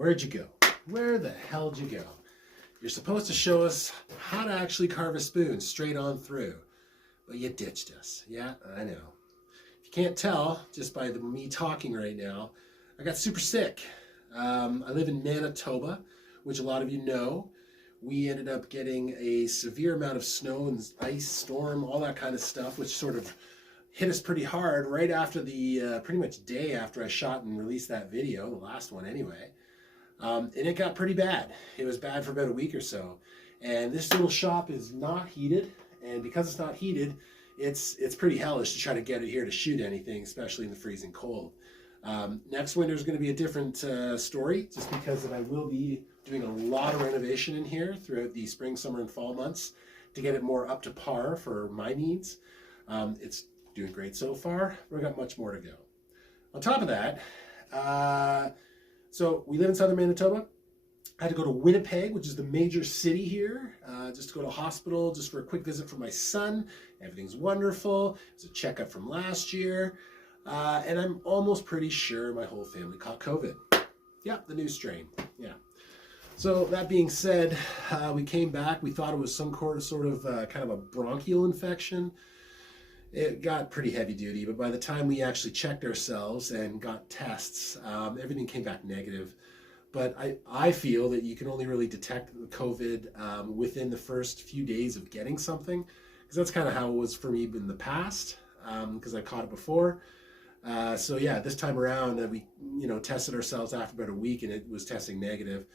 Where'd you go? Where the hell did you go? You're supposed to show us how to actually carve a spoon straight on through. But you ditched us. Yeah, I know. If you can't tell, just by me talking right now, I got super sick. I live in Manitoba, which a lot of you know. We ended up getting a severe amount of snow and ice, storm, all that kind of stuff, which sort of hit us pretty hard right after the, pretty much day after I shot and released that video, the last one anyway. And it got pretty bad. It was bad for about a week or so. And this little shop is not heated, and because it's not heated, it's pretty hellish to try to get it here to shoot anything, especially in the freezing cold. Next winter is going to be a different story, just because I will be doing a lot of renovation in here throughout the spring, summer, and fall months to get it more up to par for my needs. It's doing great so far. We've got much more to go. On top of that, so we live in southern Manitoba. I had to go to Winnipeg, which is the major city here, just to go to a hospital, just for a quick visit for my son. Everything's wonderful. It's a checkup from last year. And I'm almost pretty sure my whole family caught COVID. Yeah, the new strain. Yeah. So that being said, we came back. We thought it was some sort of kind of a bronchial infection. It got pretty heavy duty, but by the time we actually checked ourselves and got tests, everything came back negative. But I feel that you can only really detect the COVID within the first few days of getting something, because that's kind of how it was for me in the past, because I caught it before. So yeah, this time around we tested ourselves after about a week, and it was testing negative,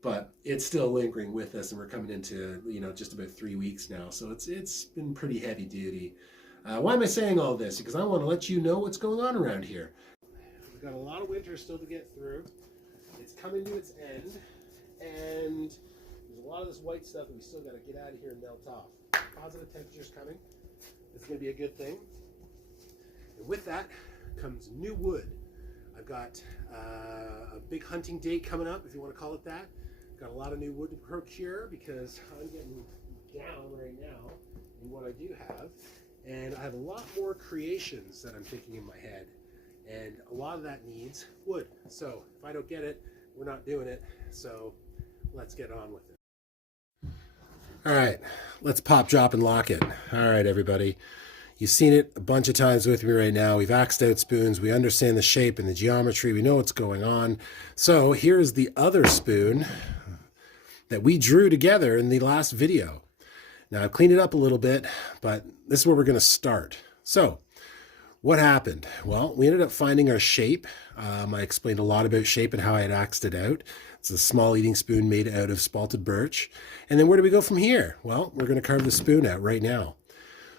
but it's still lingering with us, and we're coming into just about 3 weeks now. So it's been pretty heavy duty. Why am I saying all this? Because I want to let you know what's going on around here. We've got a lot of winter still to get through. It's coming to its end, and there's a lot of this white stuff that we still got to get out of here and melt off. Positive temperatures coming. It's going to be a good thing. And with that comes new wood. I've got a big hunting date coming up, if you want to call it that. Got a lot of new wood to procure because I'm getting down right now in what I do have. And I have a lot more creations that I'm thinking in my head. And a lot of that needs wood. So if I don't get it, we're not doing it. So let's get on with it. All right, let's pop, drop, and lock it. All right, everybody. You've seen it a bunch of times with me right now. We've axed out spoons. We understand the shape and the geometry. We know what's going on. So here's the other spoon that we drew together in the last video. Now I've cleaned it up a little bit, but this is where we're going to start. So what happened? Well, we ended up finding our shape. I explained a lot about shape and how I had axed it out. It's a small eating spoon made out of spalted birch. And then where do we go from here? Well, we're going to carve the spoon out right now.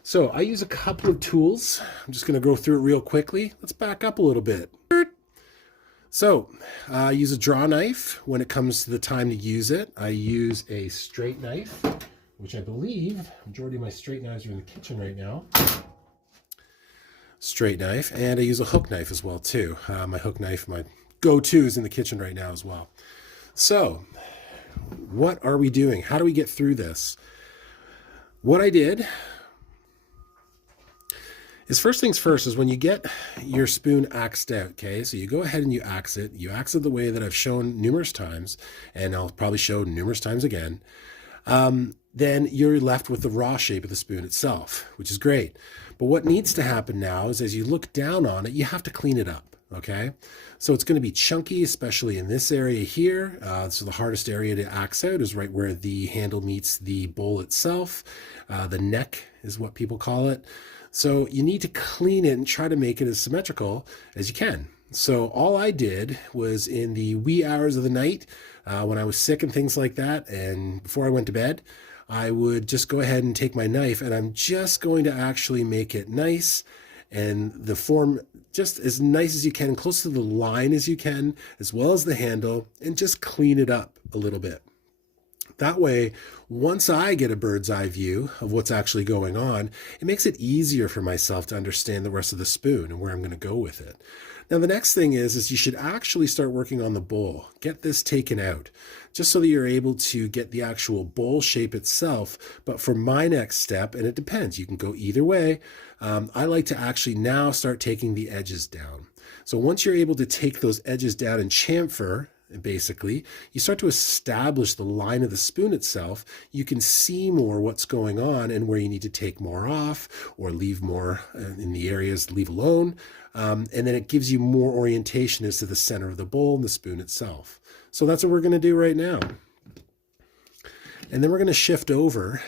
So I use a couple of tools. I'm just going to go through it real quickly. Let's back up a little bit. So I use a draw knife when it comes to the time to use it. I use a straight knife, which I believe the majority of my straight knives are in the kitchen right now. Straight knife, and I use a hook knife as well too. My hook knife, my go-to, is in the kitchen right now as well. So what are we doing? How do we get through this? What I did is, first things first, is when you get your spoon axed out, okay, so you go ahead and you axe it the way that I've shown numerous times, and I'll probably show numerous times again. Then you're left with the raw shape of the spoon itself, which is great. But what needs to happen now is, as you look down on it, you have to clean it up, okay? So it's going to be chunky, especially in this area here. So the hardest area to axe out is right where the handle meets the bowl itself. The neck is what people call it. So you need to clean it and try to make it as symmetrical as you can. So all I did was, in the wee hours of the night, when I was sick and things like that, and before I went to bed, I would just go ahead and take my knife, and I'm just going to actually make it nice, and the form just as nice as you can, close to the line as you can, as well as the handle, and just clean it up a little bit. That way, once I get a bird's eye view of what's actually going on, it makes it easier for myself to understand the rest of the spoon and where I'm going to go with it. Now, the next thing is you should actually start working on the bowl. Get this taken out, just so that you're able to get the actual bowl shape itself. But for my next step, and it depends, you can go either way, I like to actually now start taking the edges down. So once you're able to take those edges down and chamfer, basically, you start to establish the line of the spoon itself. You can see more what's going on and where you need to take more off or leave more in the areas leave alone. And then it gives you more orientation as to the center of the bowl and the spoon itself. So that's what we're going to do right now. And then we're going to shift over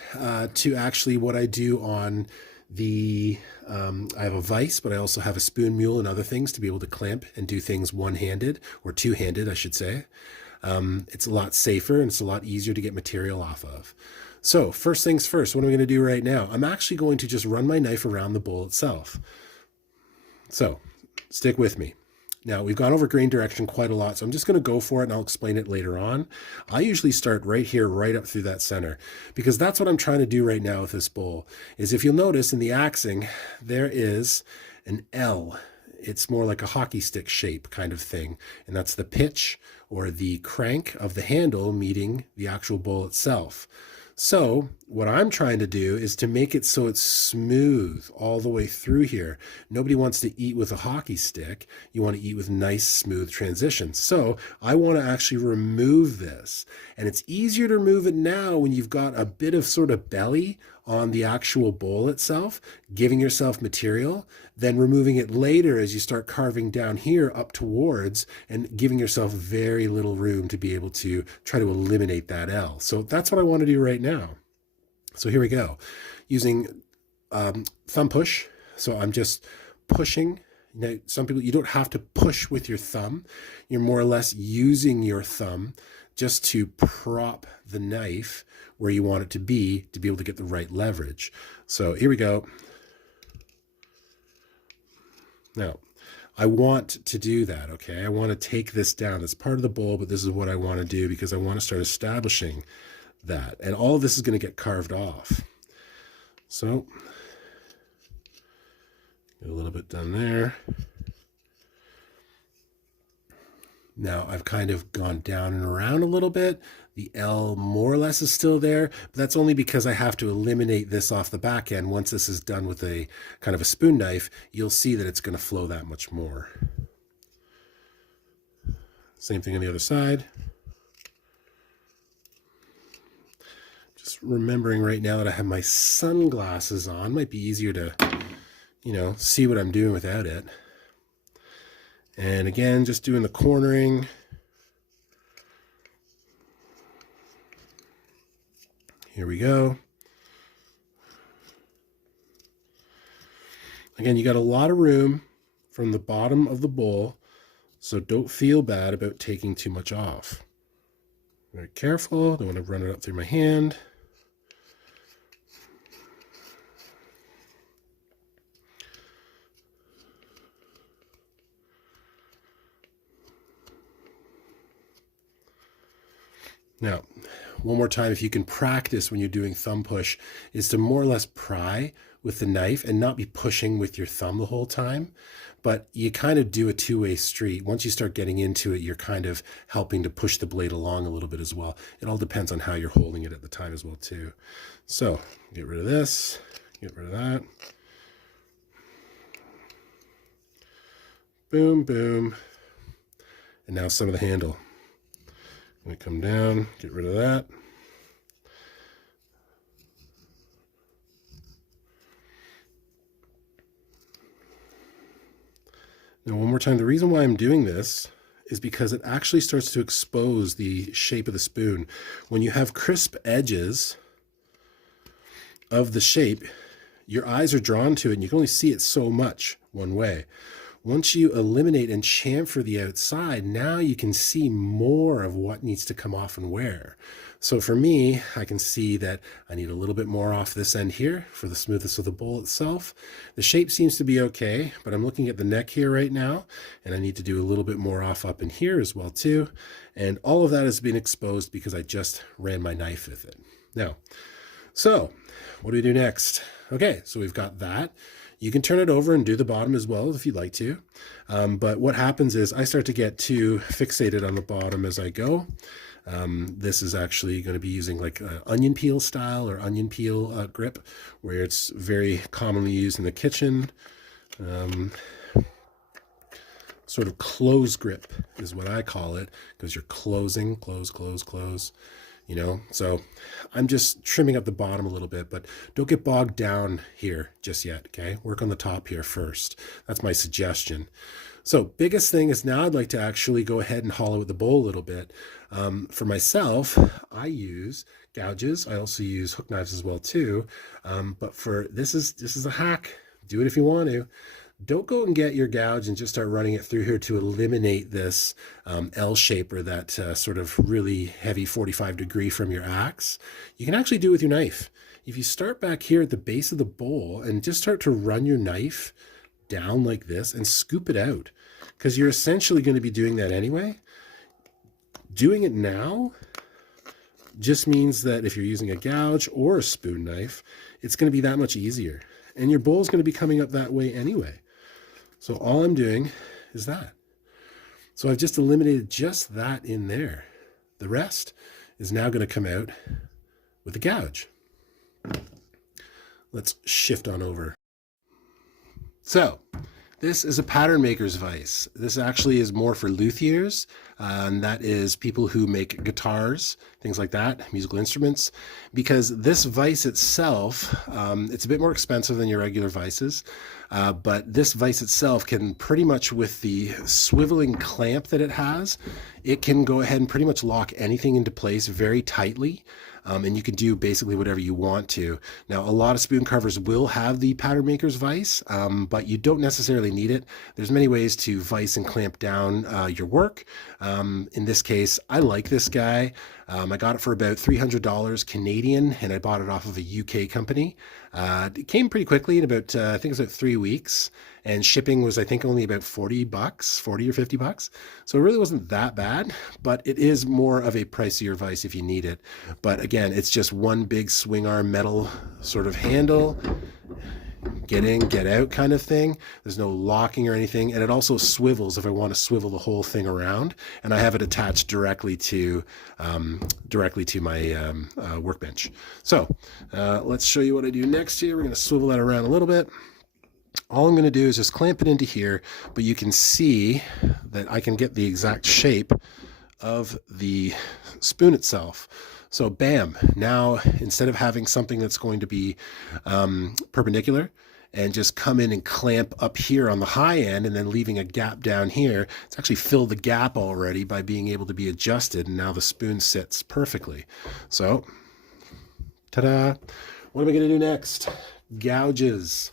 to actually what I do on the, I have a vise, but I also have a spoon mule and other things to be able to clamp and do things one-handed, or two-handed, I should say. It's a lot safer and it's a lot easier to get material off of. So first things first, what am I going to do right now? I'm actually going to just run my knife around the bowl itself. So stick with me. Now, we've gone over grain direction quite a lot, so I'm just going to go for it and I'll explain it later on. I usually start right here, right up through that center, because that's what I'm trying to do right now with this bowl, is if you'll notice in the axing, there is an L. It's more like a hockey stick shape kind of thing, and that's the pitch or the crank of the handle meeting the actual bowl itself. So what I'm trying to do is to make it so it's smooth all the way through here. Nobody wants to eat with a hockey stick. You want to eat with nice, smooth transitions. So I want to actually remove this. And it's easier to remove it now when you've got a bit of sort of belly on the actual bowl itself, giving yourself material, then removing it later as you start carving down here up towards and giving yourself very little room to be able to try to eliminate that L. So that's what I want to do right now. So here we go. Using thumb push. So I'm just pushing. Now, some people, you don't have to push with your thumb. You're more or less using your thumb just to prop the knife where you want it to be able to get the right leverage. So here we go. Now, I want to do that, okay? I want to take this down. It's part of the bowl, but this is what I want to do because I want to start establishing that. And all of this is going to get carved off. So, get a little bit done there. Now I've kind of gone down and around a little bit. The L more or less is still there, but that's only because I have to eliminate this off the back end. Once this is done with a kind of a spoon knife, you'll see that it's going to flow that much more. Same thing on the other side. Just remembering right now that I have my sunglasses on. Might be easier to, see what I'm doing without it. And again, just doing the cornering. Here we go. Again, you got a lot of room from the bottom of the bowl, so don't feel bad about taking too much off. Very careful, don't want to run it up through my hand. Now, one more time, if you can practice when you're doing thumb push, is to more or less pry with the knife and not be pushing with your thumb the whole time. But you kind of do a two-way street. Once you start getting into it, you're kind of helping to push the blade along a little bit as well. It all depends on how you're holding it at the time as well, too. So, get rid of this, get rid of that. Boom, boom. And now some of the handle. I'm going to come down, get rid of that. Now, one more time, the reason why I'm doing this is because it actually starts to expose the shape of the spoon. When you have crisp edges of the shape, your eyes are drawn to it and you can only see it so much one way. Once you eliminate and chamfer the outside, now you can see more of what needs to come off and where. So for me, I can see that I need a little bit more off this end here for the smoothness of the bowl itself. The shape seems to be okay, but I'm looking at the neck here right now, and I need to do a little bit more off up in here as well too. And all of that has been exposed because I just ran my knife with it. Now, so what do we do next? Okay, so we've got that. You can turn it over and do the bottom as well if you'd like to. But what happens is I start to get too fixated on the bottom as I go. This is actually going to be using like onion peel style or onion peel grip, where it's very commonly used in the kitchen. So sort of close grip is what I call it, because you're closing, close. So I'm just trimming up the bottom a little bit, but don't get bogged down here just yet, okay? Work on the top here first. That's my suggestion. So biggest thing is now I'd like to actually go ahead and hollow out the bowl a little bit. For myself, I use gouges. I also use hook knives as well too. But this is a hack. Do it if you want to. Don't go and get your gouge and just start running it through here to eliminate this L shape or that sort of really heavy 45-degree from your axe. You can actually do it with your knife. If you start back here at the base of the bowl and just start to run your knife down like this and scoop it out, because you're essentially going to be doing that anyway. Doing it now just means that if you're using a gouge or a spoon knife, it's going to be that much easier. And your bowl is going to be coming up that way anyway. So all I'm doing is that. So I've just eliminated just that in there. The rest is now going to come out with a gouge. Let's shift on over. So this is a pattern maker's vise. This actually is more for luthiers, and that is people who make guitars, things like that, musical instruments, because this vise itself, it's a bit more expensive than your regular vices, but this vise itself can pretty much, with the swiveling clamp that it has, it can go ahead and pretty much lock anything into place very tightly. And you can do basically whatever you want to. Now, a lot of spoon carvers will have the pattern maker's vise, but you don't necessarily need it. There's many ways to vise and clamp down your work. In this case, I like this guy. I got it for about $300 Canadian, and I bought it off of a UK company. It came pretty quickly in about, I think it was about 3 weeks, and shipping was, I think, only about $40, $40 or $50. So it really wasn't that bad, but it is more of a pricier vise if you need it. But again, it's just one big swing arm metal sort of handle. Get in, get out kind of thing. There's no locking or anything. And it also swivels if I want to swivel the whole thing around. And I have it attached directly to my workbench. So let's show you what I do next here. We're going to swivel that around a little bit. All I'm going to do is just clamp it into here, but you can see that I can get the exact shape of the spoon itself. So bam, now instead of having something that's going to be perpendicular and just come in and clamp up here on the high end and then leaving a gap down here, it's actually filled the gap already by being able to be adjusted, and now the spoon sits perfectly. So, ta-da! What am I going to do next? Gouges.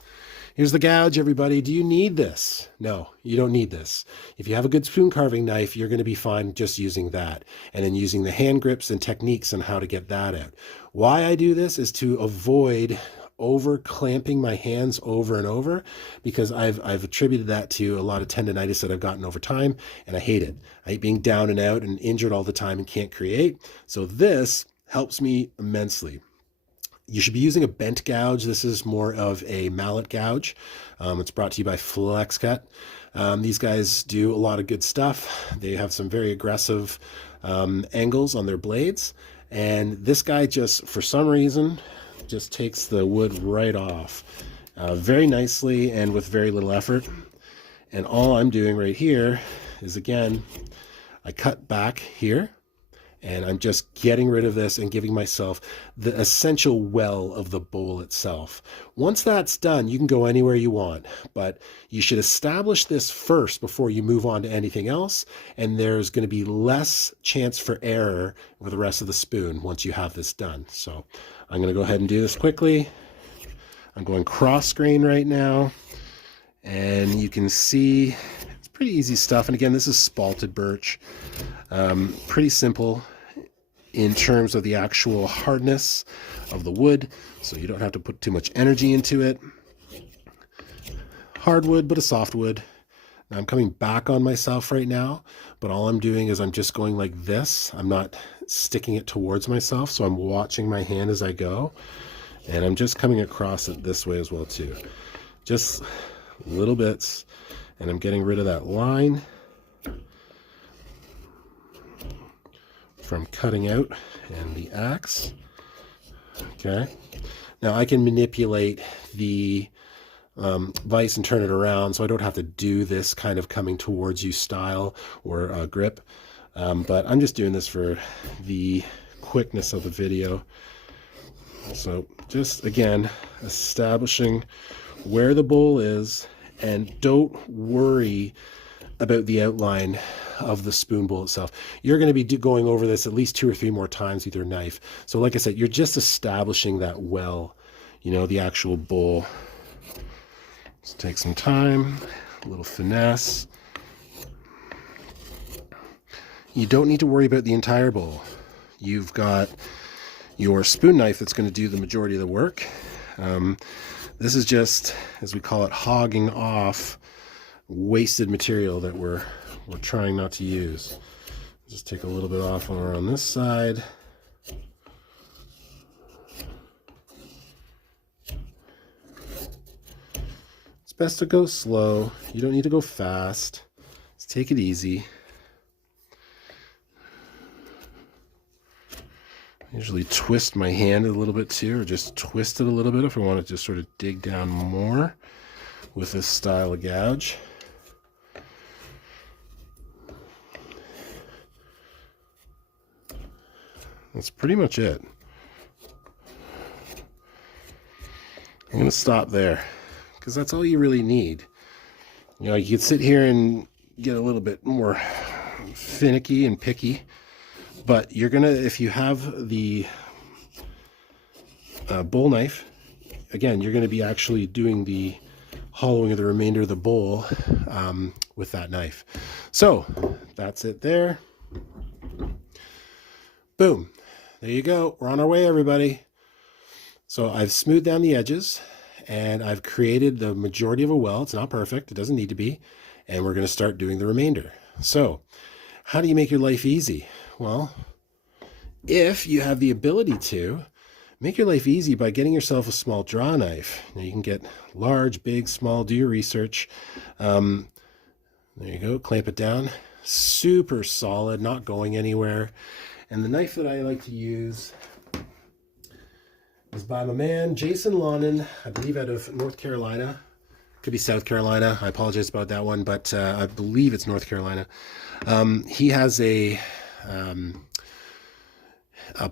Here's the gouge, everybody. Do you need this? No, you don't need this. If you have a good spoon carving knife, you're going to be fine just using that, and then using the hand grips and techniques on how to get that out. Why I do this is to avoid over clamping my hands over and over, because I've attributed that to a lot of tendonitis that I've gotten over time, and I hate it. I hate being down and out and injured all the time and can't create. So this helps me immensely. You should be using a bent gouge. This is more of a mallet gouge. It's brought to you by FlexCut. These guys do a lot of good stuff. They have some very aggressive angles on their blades. And this guy just, for some reason, just takes the wood right off very nicely and with very little effort. And all I'm doing right here is, again, I cut back here. And I'm just getting rid of this and giving myself the essential well of the bowl itself. Once that's done, you can go anywhere you want, but you should establish this first before you move on to anything else. And there's going to be less chance for error with the rest of the spoon once you have this done. So I'm going to go ahead and do this quickly. I'm going cross grain right now, and you can see it's pretty easy stuff. And again, this is spalted birch. Pretty simple in terms of the actual hardness of the wood, so you don't have to put too much energy into it. Hardwood, but a softwood. Now I'm coming back on myself right now, but all I'm doing is I'm just going like this. I'm not sticking it towards myself, so I'm watching my hand as I go, and I'm just coming across it this way as well too. Just little bits, and I'm getting rid of that line from cutting out and the axe. Okay, now I can manipulate the vise and turn it around, so I don't have to do this kind of coming towards you style or grip. But I'm just doing this for the quickness of the video. So just again, establishing where the bowl is, and don't worry about the outline of the spoon bowl itself. You're going to be going over this at least 2 or 3 more times with your knife. So like I said, you're just establishing that well, you know, the actual bowl. Let's take some time, a little finesse. You don't need to worry about the entire bowl. You've got your spoon knife that's going to do the majority of the work. This is just, as we call it, hogging off wasted material that we're trying not to use. Just take a little bit off over on this side. It's best to go slow. You don't need to go fast. Just take it easy. I usually twist my hand a little bit too, or just twist it a little bit if I want to just sort of dig down more with this style of gouge. That's pretty much it. I'm going to stop there because that's all you really need. You know, you could sit here and get a little bit more finicky and picky, but you're going to, if you have the bowl knife, again, you're going to be actually doing the hollowing of the remainder of the bowl with that knife. So that's it there. Boom. There you go. We're on our way, everybody. So I've smoothed down the edges and I've created the majority of a well. It's not perfect. It doesn't need to be. And we're going to start doing the remainder. So how do you make your life easy? Well, if you have the ability to, make your life easy by getting yourself a small draw knife. Now you can get large, big, small, do your research. There you go. Clamp it down. Super solid, not going anywhere. And the knife that I like to use is by my man, Jason Lonan, I believe out of North Carolina. Could be South Carolina. I apologize about that one, but I believe it's North Carolina. He has a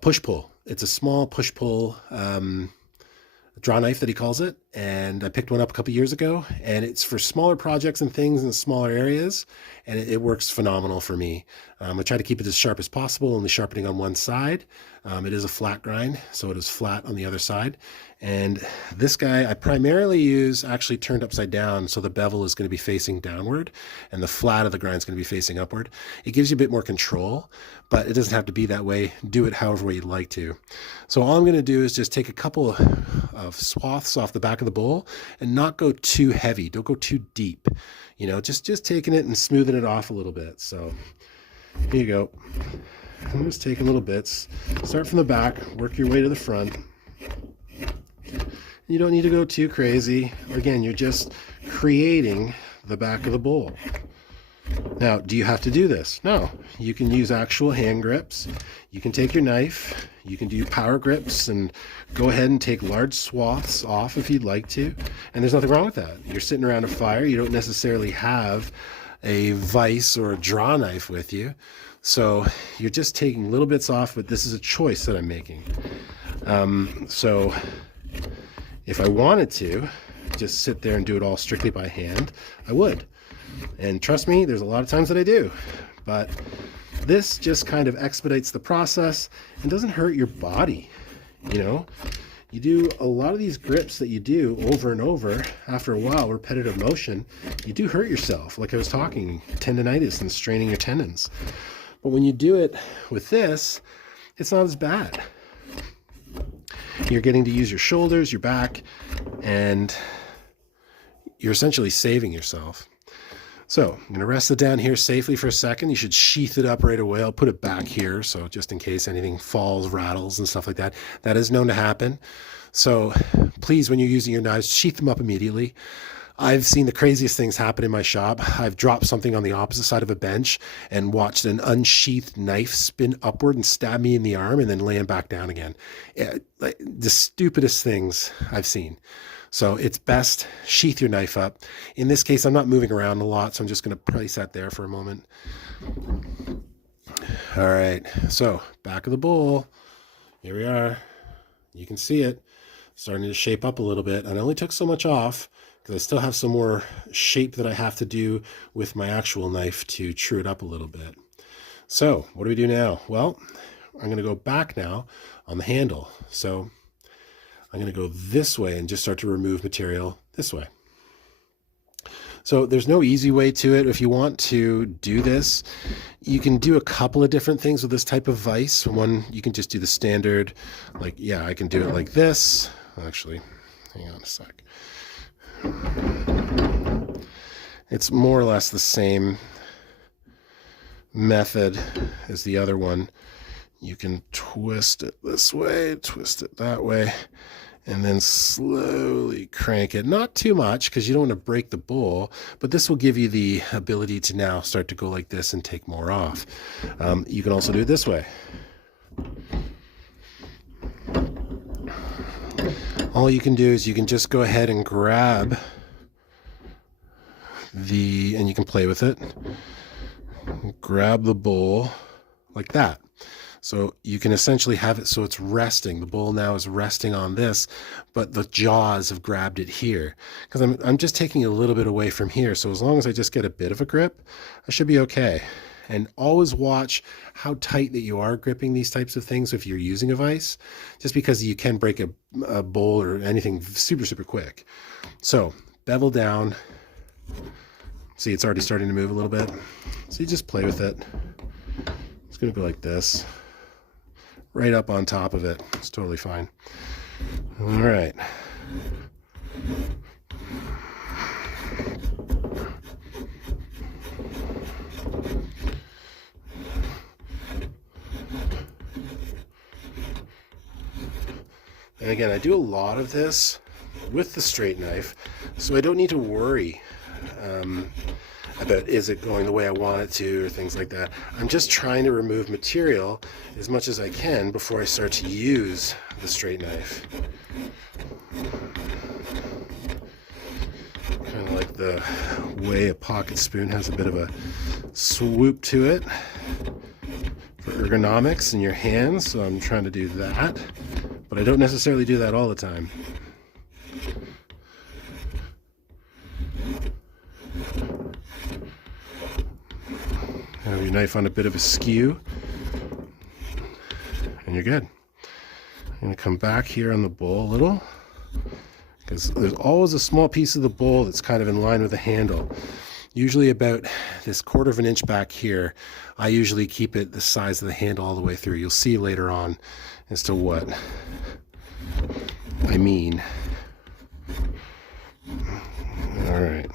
push-pull. It's a small push-pull draw knife that he calls it, and I picked one up a couple years ago, and it's for smaller projects and things in smaller areas, and it works phenomenal for me. I try to keep it as sharp as possible, only sharpening on one side. It is a flat grind, so it is flat on the other side. And this guy I primarily use actually turned upside down, so the bevel is going to be facing downward and the flat of the grind is going to be facing upward. It gives you a bit more control, but it doesn't have to be that way. Do it however way you'd like to. So all I'm going to do is just take a couple of swaths off the back of the bowl and not go too heavy. Don't go too deep. You know, just taking it and smoothing it off a little bit. So here you go. I'm just taking little bits. Start from the back, work your way to the front. You don't need to go too crazy. Again, you're just creating the back of the bowl. Now, do you have to do this? No. You can use actual hand grips. You can take your knife. You can do power grips and go ahead and take large swaths off if you'd like to. And there's nothing wrong with that. You're sitting around a fire. You don't necessarily have a vise or a draw knife with you. So you're just taking little bits off, but this is a choice that I'm making. So if I wanted to just sit there and do it all strictly by hand, I would. And trust me, there's a lot of times that I do. But this just kind of expedites the process and doesn't hurt your body. You know, you do a lot of these grips that you do over and over, after a while, repetitive motion, you do hurt yourself. Like I was talking, tendonitis and straining your tendons. But when you do it with this, it's not as bad. You're getting to use your shoulders, your back, and you're essentially saving yourself. So I'm going to rest it down here safely for a second. You should sheath it up right away. I'll put it back here, so just in case anything falls, rattles, and stuff like that. That is known to happen. So please, when you're using your knives, sheath them up immediately. I've seen the craziest things happen in my shop. I've dropped something on the opposite side of a bench and watched an unsheathed knife spin upward and stab me in the arm and then land back down again. The stupidest things I've seen. So it's best sheath your knife up. In this case, I'm not moving around a lot, so I'm just going to place that there for a moment. All right, so back of the bowl. Here we are. You can see it starting to shape up a little bit. And I only took so much off because I still have some more shape that I have to do with my actual knife to true it up a little bit. So what do we do now? Well, I'm going to go back now on the handle. So I'm going to go this way and just start to remove material this way. So there's no easy way to it. If you want to do this, you can do a couple of different things with this type of vise. One, you can just do the standard, like, yeah, I can do it like this. Actually, hang on a sec. It's more or less the same method as the other one. You can twist it this way, twist it that way, and then slowly crank it. Not too much because you don't want to break the bowl, but this will give you the ability to now start to go like this and take more off. You can also do it this way. All you can do is you can just go ahead and grab and you can play with it. Grab the bowl like that. So you can essentially have it so it's resting. The bowl now is resting on this, but the jaws have grabbed it here. Because I'm just taking a little bit away from here. So as long as I just get a bit of a grip, I should be okay. And always watch how tight that you are gripping these types of things if you're using a vise, just because you can break a bowl or anything super, super quick. So bevel down. See, it's already starting to move a little bit. So you just play with it. It's going to go like this. Right up on top of it. It's totally fine. All right. And again, I do a lot of this with the straight knife, so I don't need to worry about is it going the way I want it to or things like that. I'm just trying to remove material as much as I can before I start to use the straight knife. Kind of like the way a pocket spoon has a bit of a swoop to it for ergonomics in your hands, so I'm trying to do that, but I don't necessarily do that all the time. Have your knife on a bit of a skew, and you're good. I'm going to come back here on the bowl a little, because there's always a small piece of the bowl that's kind of in line with the handle. Usually about this 1/4 of an inch back here. I usually keep it the size of the handle all the way through. You'll see later on as to what I mean. All right.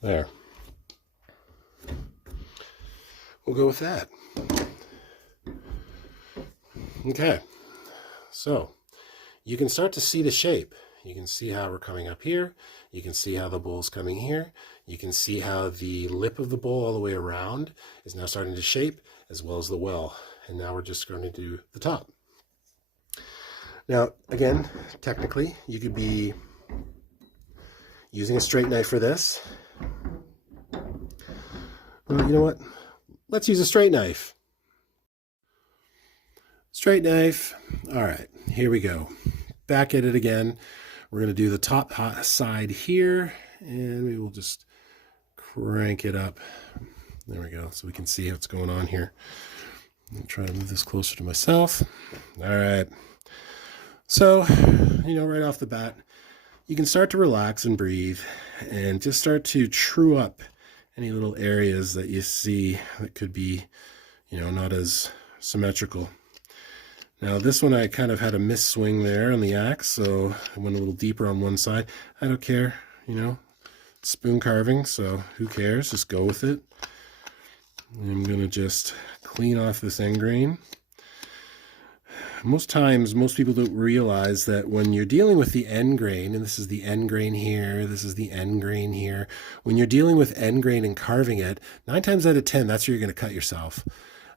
There. We'll go with that. Okay. So you can start to see the shape. You can see how we're coming up here. You can see how the bowl's coming here. You can see how the lip of the bowl all the way around is now starting to shape, as well as the well. And now we're just going to do the top. Now, again, technically, you could be using a straight knife for this. Well, you know what? Let's use a straight knife. Straight knife. All right, here we go. Back at it again. We're going to do the top side here, and we will just crank it up. There we go, so we can see what's going on here. I'll try to move this closer to myself. All right. So, right off the bat, you can start to relax and breathe and just start to true up any little areas that you see that could be, not as symmetrical. Now this one I kind of had a misswing there on the axe, so I went a little deeper on one side. I don't care, spoon carving, so who cares? Just go with it. I'm going to just clean off this end grain. Most times, most people don't realize that when you're dealing with the end grain, and this is the end grain here, this is the end grain here, when you're dealing with end grain and carving it, 9 times out of 10, that's where you're going to cut yourself.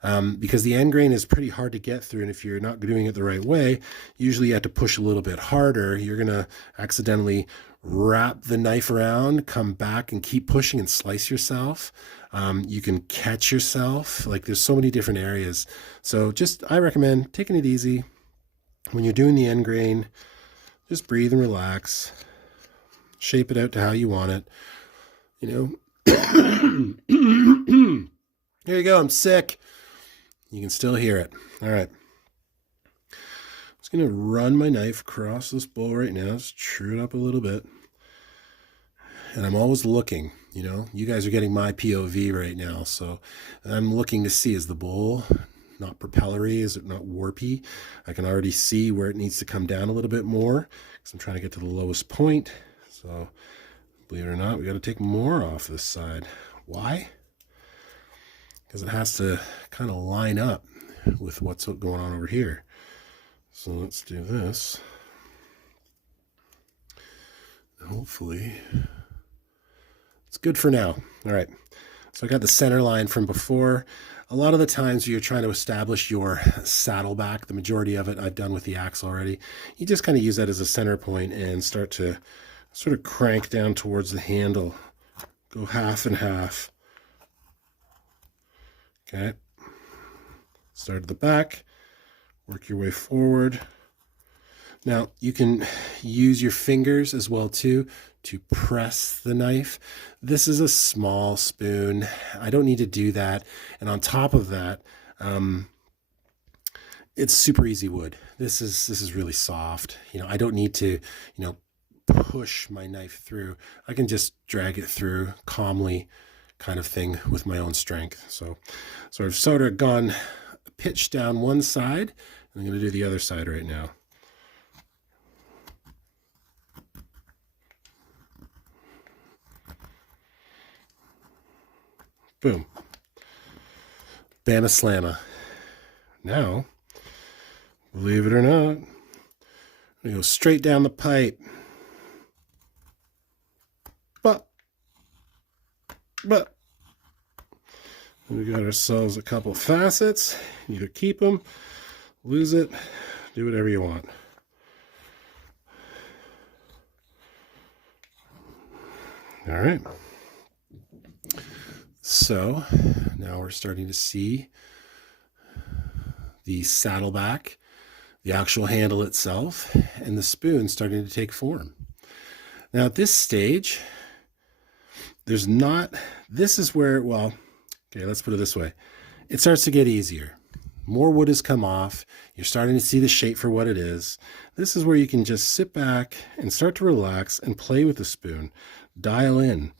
because the end grain is pretty hard to get through. And if you're not doing it the right way, usually you have to push a little bit harder. You're going to accidentally wrap the knife around, come back and keep pushing and slice yourself. You can catch yourself. Like, there's so many different areas. So I recommend taking it easy. When you're doing the end grain, just breathe and relax. Shape it out to how you want it. You know, here you go. I'm sick. You can still hear it. All right. I'm just going to run my knife across this bowl right now. Just chew it up a little bit. And I'm always looking, you know, you guys are getting my POV right now. So I'm looking to see, is the bowl not propellery? Is it not warpy? I can already see where it needs to come down a little bit more because I'm trying to get to the lowest point. So believe it or not, we got to take more off this side. Why? Because it has to kind of line up with what's going on over here. So let's do this. Hopefully it's good for now. All right. So I got the center line from before. A lot of the times you're trying to establish your saddleback, the majority of it I've done with the axe already. You just kind of use that as a center point and start to sort of crank down towards the handle. Go half and half. Okay. Start at the back. Work your way forward. Now, you can use your fingers as well, too, to press the knife. This is a small spoon. I don't need to do that. And on top of that, it's super easy wood. This is really soft. You know, I don't need to, push my knife through. I can just drag it through calmly, kind of thing, with my own strength. So I've sort of gone pitch down one side. I'm going to do the other side right now. Boom. Bama slamma. Now, believe it or not, we go straight down the pipe. But we got ourselves a couple facets. Either keep them, lose it, do whatever you want. All right. So now we're starting to see the saddleback, the actual handle itself, and the spoon starting to take form. Now at this stage, this is where, well, okay, let's put it this way. It starts to get easier. More wood has come off. You're starting to see the shape for what it is. This is where you can just sit back and start to relax and play with the spoon. Dial in,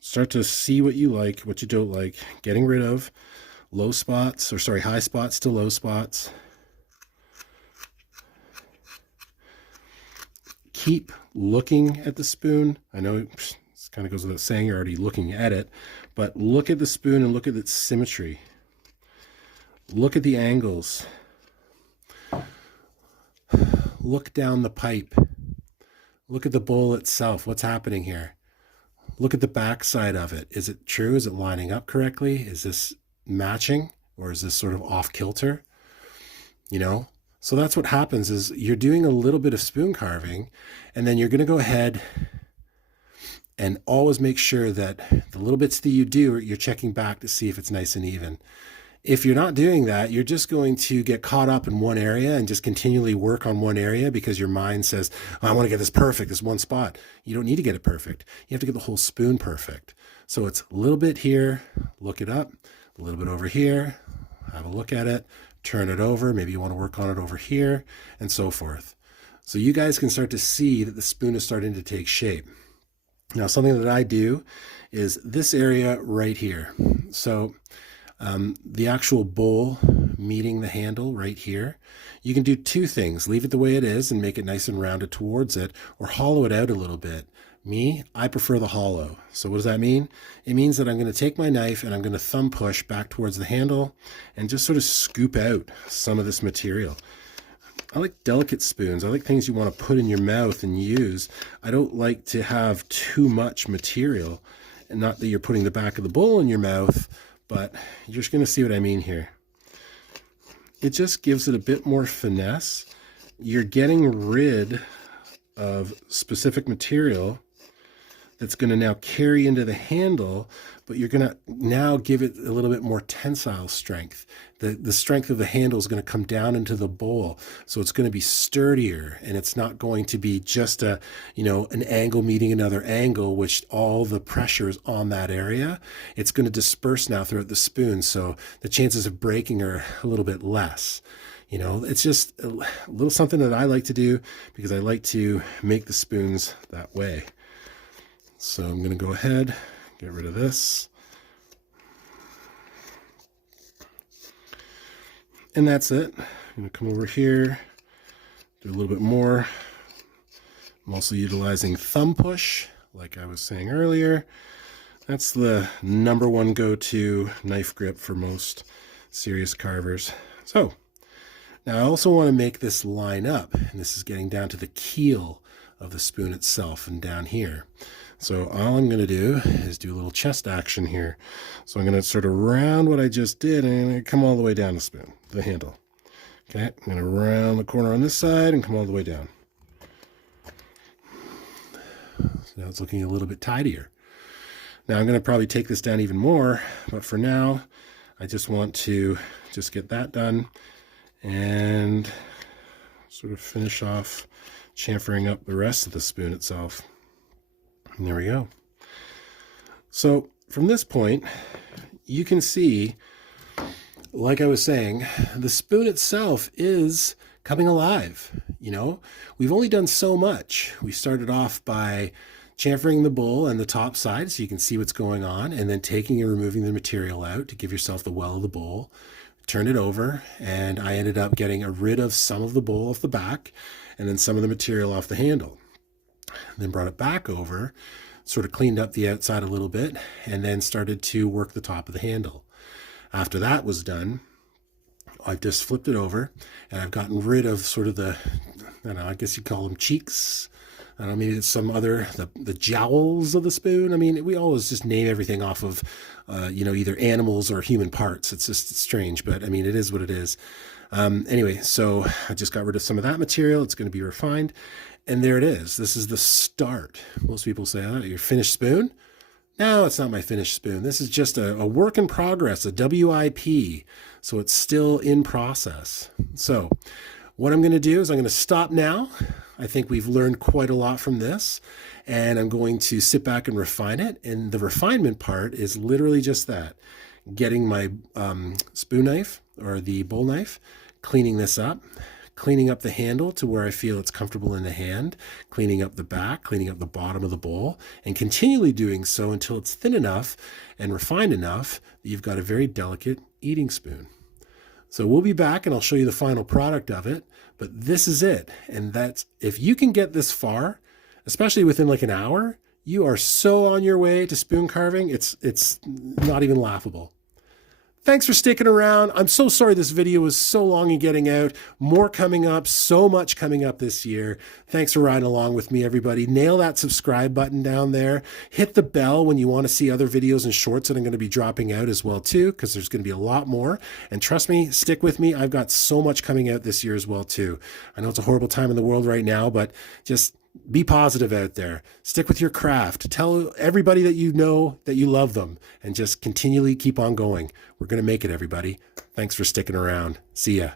start to see what you like, what you don't like, getting rid of high spots to low spots. Keep looking at the spoon. I know it kind of goes without saying you're already looking at it, but look at the spoon and look at its symmetry. Look at the angles. Look down the pipe. Look at the bowl itself. What's happening here? Look at the back side of it. Is it true? Is it lining up correctly? Is this matching, or is this sort of off kilter? So that's what happens is you're doing a little bit of spoon carving, and then you're going to go ahead and always make sure that the little bits that you do, you're checking back to see if it's nice and even. If you're not doing that, you're just going to get caught up in one area and just continually work on one area because your mind says, I want to get this perfect, this one spot. You don't need to get it perfect. You have to get the whole spoon perfect. So it's a little bit here, look it up, a little bit over here, have a look at it, turn it over. Maybe you want to work on it over here, and so forth. So you guys can start to see that the spoon is starting to take shape. Now, something that I do is this area right here. So the actual bowl meeting the handle right here, you can do two things. Leave it the way it is and make it nice and rounded towards it, or hollow it out a little bit. Me, I prefer the hollow. So what does that mean? It means that I'm going to take my knife and I'm going to thumb push back towards the handle and just sort of scoop out some of this material. I like delicate spoons. I like things you want to put in your mouth and use. I don't like to have too much material, and not that you're putting the back of the bowl in your mouth, but you're just going to see what I mean here. It just gives it a bit more finesse. You're getting rid of specific material that's going to now carry into the handle, but you're going to now give it a little bit more tensile strength. The strength of the handle is going to come down into the bowl, so it's going to be sturdier, and it's not going to be just a, an angle meeting another angle, which all the pressure is on that area. It's going to disperse now throughout the spoon, so the chances of breaking are a little bit less. It's just a little something that I like to do because I like to make the spoons that way. So I'm going to go ahead, get rid of this. And that's it. I'm going to come over here, do a little bit more. I'm also utilizing thumb push, like I was saying earlier. That's the #1 go-to knife grip for most serious carvers. So now I also want to make this line up, and this is getting down to the keel of the spoon itself and down here. So all I'm going to do is do a little chest action here. So I'm going to sort of round what I just did, and I'm going to come all the way down the spoon, the handle. Okay, I'm going to round the corner on this side and come all the way down. So now it's looking a little bit tidier. Now I'm going to probably take this down even more, but for now, I just want to just get that done and sort of finish off chamfering up the rest of the spoon itself. And there we go. So from this point, you can see, like I was saying, the spoon itself is coming alive. We've only done so much. We started off by chamfering the bowl and the top side so you can see what's going on, and then taking and removing the material out to give yourself the well of the bowl. Turn it over, and I ended up getting rid of some of the bowl off the back and then some of the material off the handle. Then brought it back over, sort of cleaned up the outside a little bit, and then started to work the top of the handle. After that was done, I've just flipped it over, and I've gotten rid of sort of the, I guess you call them cheeks. I don't know, maybe it's some other, the jowls of the spoon. I mean, we always just name everything off of, either animals or human parts. It's just strange, but I mean, it is what it is. Anyway, so I just got rid of some of that material. It's going to be refined. And there it is. This is the start. Most people say, oh, your finished spoon? No, it's not my finished spoon. This is just a work in progress, a WIP. So it's still in process. So what I'm going to do is I'm going to stop now. I think we've learned quite a lot from this, and I'm going to sit back and refine it. And the refinement part is literally just that. Getting my spoon knife or the bowl knife, cleaning this up, cleaning up the handle to where I feel it's comfortable in the hand, cleaning up the back, cleaning up the bottom of the bowl, and continually doing so until it's thin enough and refined enough that you've got a very delicate eating spoon. So we'll be back and I'll show you the final product of it, but this is it. And that's, if you can get this far, especially within like an hour, you are so on your way to spoon carving, it's not even laughable. Thanks for sticking around. I'm so sorry this video was so long in getting out. More coming up, so much coming up this year. Thanks for riding along with me, everybody. Nail that subscribe button down there. Hit the bell when you want to see other videos and shorts that I'm going to be dropping out as well too, because there's going to be a lot more. And trust me, stick with me. I've got so much coming out this year as well too. I know it's a horrible time in the world right now, but just be positive out there. Stick with your craft. Tell everybody that you know that you love them, and just continually keep on going. We're going to make it, everybody. Thanks for sticking around. See ya.